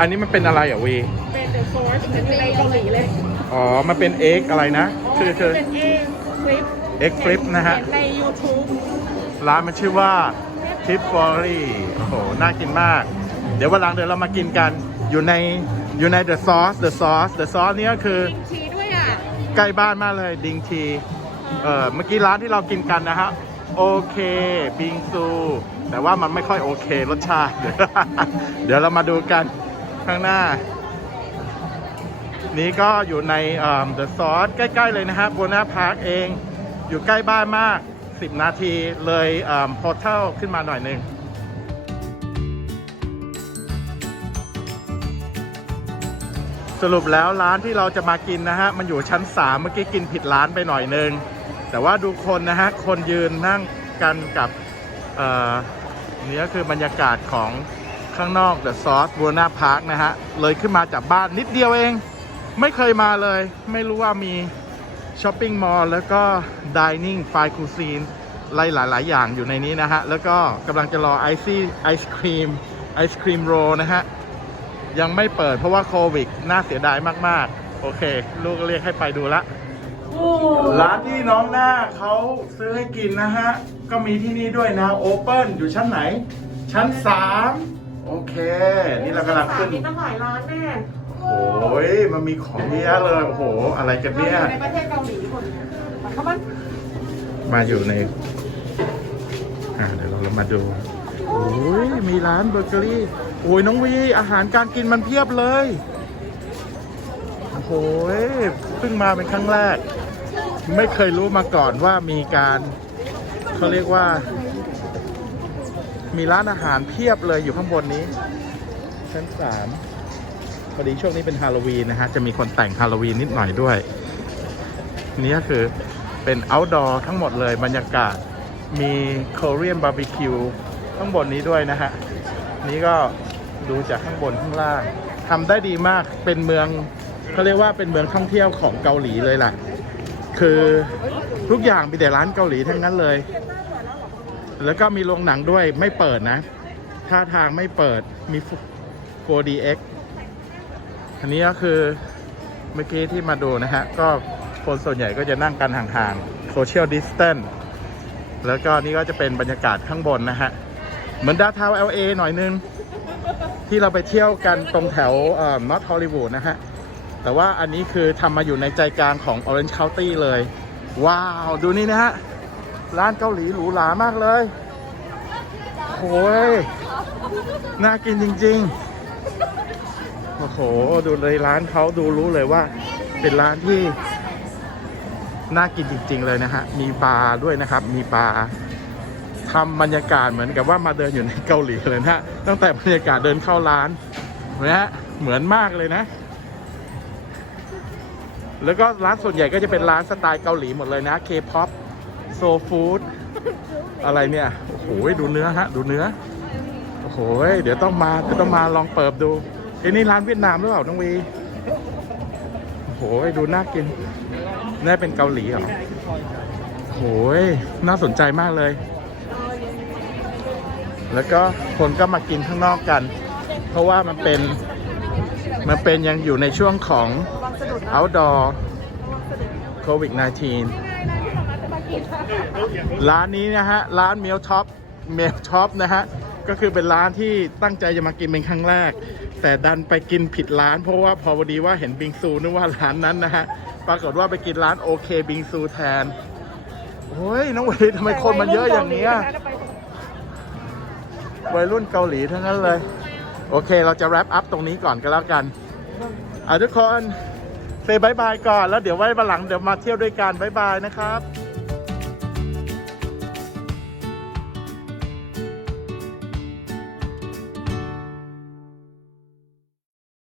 อันนี้มันเป็นอะไรอะวี เป็นเดอะโซร์สเป็นในเกาหลีเลยอ๋อ มันเป็นเอ็กอะไรนะคือคือเป็นเอคลิปเอ็กฟลิปนะฮะเห็นใน YouTube ร้านมันชื่อว่าทิปฟอรี่โอ้โห น่ากินมาก เดี๋ยววันหลังเดี๋ยวเรามากินกัน อยู่ใน อยู่ใน The Sauce The Sauce The Sauce นี่ก็คือกินชีด้วยอะ ใกล้บ้านมากเลยดิงที เออเมื่อกี้ร้านที่เรากินกันนะฮะ โอเคบิงซู แต่ว่ามันไม่ค่อยโอเครสชาติ เดี๋ยวเรามาดูกันข้างหน้า นี้ก็อยู่ในเดอะซอสใกล้ๆเลยนะฮะโบนาพาร์คเอง อยู่ใกล้บ้านมาก 10 นาทีเลยพอร์ทัลขึ้นมาหน่อยนึงสรุปแล้วร้านที่เราจะมากินนะฮะ มันอยู่ชั้น 3 เมื่อกี้กินผิดร้านไปหน่อยนึง แต่ว่าดูคนนะฮะ คนยืนนั่งกันกับเนี่ก็คือบรรยากาศของข้างนอก The Sauce b u n a Park นะฮะ เลยขึ้นมาจากบ้านนิดเดียวเอง ไม่เคยมาเลย ไม่รู้ว่ามีช้อปปิ้งมอลล์แล้วก็ดิเนิ่งไฟคูซีนหลายหลาย ๆ อย่างอยู่ในนี้นะฮะ แล้วก็กำลังจะรอไอซี่ไอศครีมไอศครีมโรนะฮะ ยังไม่เปิดเพราะว่าโควิด น่าเสียดายมาก ๆ โอเค ลูกก็เรียกให้ไปดูละ ร้านที่น้องหน้าเขาซื้อให้กินนะฮะ ก็มีที่นี่ด้วยนะโอเปิลอยู่ชั้นไหน ชั้น3โอเค นี่เรากำลังขึ้น มีตั้งหลายร้านแน่โอ้ยมันมีของเยอะเลยโอ้โห อะไรกันเราเนี่อยยู่ในประเทศเกาหลีคนเนี่ยเขามันมาอยู่ใน อ่าเดี๋ยวเรามาดูโอ้ยมีร้านเบเกอรี่ โอ้ยน้องวี อาหารการกินมันเพียบเลย โอ้โหยเพิ่งมาเป็นครั้งแรก ไม่เคยรู้มาก่อนว่ามีการเขาเรียกว่า มีร้านอาหารเพียบเลยอยู่ข้างบนนี้ ชั้นสามพอดีช่วงนี้เป็นฮาโลวีนนะฮะ จะมีคนแต่งฮาโลวีนนิดหน่อยด้วย นี่ก็คือเป็น outdoor ทั้งหมดเลยบรรยากาศมี Korean barbecue ข้างบนนี้ด้วยนะฮะ นี่ก็ดูจากข้างบนข้างล่างทำได้ดีมากเป็นเมืองเขาเรียกว่าเป็นเมืองท่องเที่ยวของเกาหลีเลยล่ะ คือทุกอย่างมีแต่ร้านเกาหลีทั้งนั้นเลย แล้วก็มีโรงหนังด้วยไม่เปิดนะท่าทางไม่เปิดมี 4DX อันนี้ก็คือเมื่อกี้ที่มาดูนะฮะ ก็คนส่วนใหญ่ก็จะนั่งกันห่างๆ social distance แล้วก็นี่ก็จะเป็นบรรยากาศข้างบนนะฮะ เหมือนดาวทาว LA หน่อยนึง ที่เราไปเที่ยวกันตรงแถวนอตฮอลลีวูดนะฮะ แต่ว่าอันนี้คือทำมาอยู่ในใจกลางของ Orange County เลย ว้าว ดูนี่นะฮะ ร้านเกาหลีหรูหรามากเลยโอ้ยน่ากินจริง ๆ โอ้โห ดูเลยร้านเขาดูรู้เลยว่า เป็นร้านที่ น่ากินจริง ๆ เลยนะฮะ มีบาร์ด้วยนะครับ มีบาร์ทำบรรยากาศเหมือนกับว่ามาเดินอยู่ในเกาหลีเลยนะฮะตั้งแต่บรรยากาศเดินเข้าร้านนะฮะเหมือนมากเลยนะ แล้วก็ร้านส่วนใหญ่ก็จะเป็นร้านสไตล์เกาหลีหมดเลยนะ K-POP โซฟู้ดอะไรเนี่ย โอ้โหดูเนื้อฮะ ดูเนื้อ โอ้โหเดี๋ยวต้องมาเดี๋ยวต้องมาลองเปิบดูไอ้นี่ร้านเวียดนามหรือเปล่าน้องวีโอ้โหดูน่ากินน่าเป็นเกาหลีเหรอโอ้หน่าสนใจมากเลย แล้วก็คนก็มากินข้างนอกกัน เพราะว่ามันเป็น มันเป็นยังอยู่ในช่วงของ outdoor covid 19ร้านนี้นะฮะ ร้านเมลท็อปเมลท็อปนะฮะ ก็คือเป็นร้านที่ตั้งใจจะมากินเป็นครั้งแรก แต่ดันไปกินผิดร้าน เพราะว่าพอพอดีว่าเห็นบิงซูนึกว่าร้านนั้นนะฮะ ปรากฏว่าไปกินร้านโอเคบิงซูแทนโอ้ยน้องเวททำไมคนมันเยอะอย่างเนี้ยวัยรุ่นเกาหลีทั้งนั้นเลย โอเคเราจะ wrap up ตรงนี้ก่อนก็แล้วกัน อะทุกคนเซบายบายก่อน แล้วเดี๋ยวไว้วันหลังเดี๋ยวมาเที่ยวด้วยกันบายบายนะครับ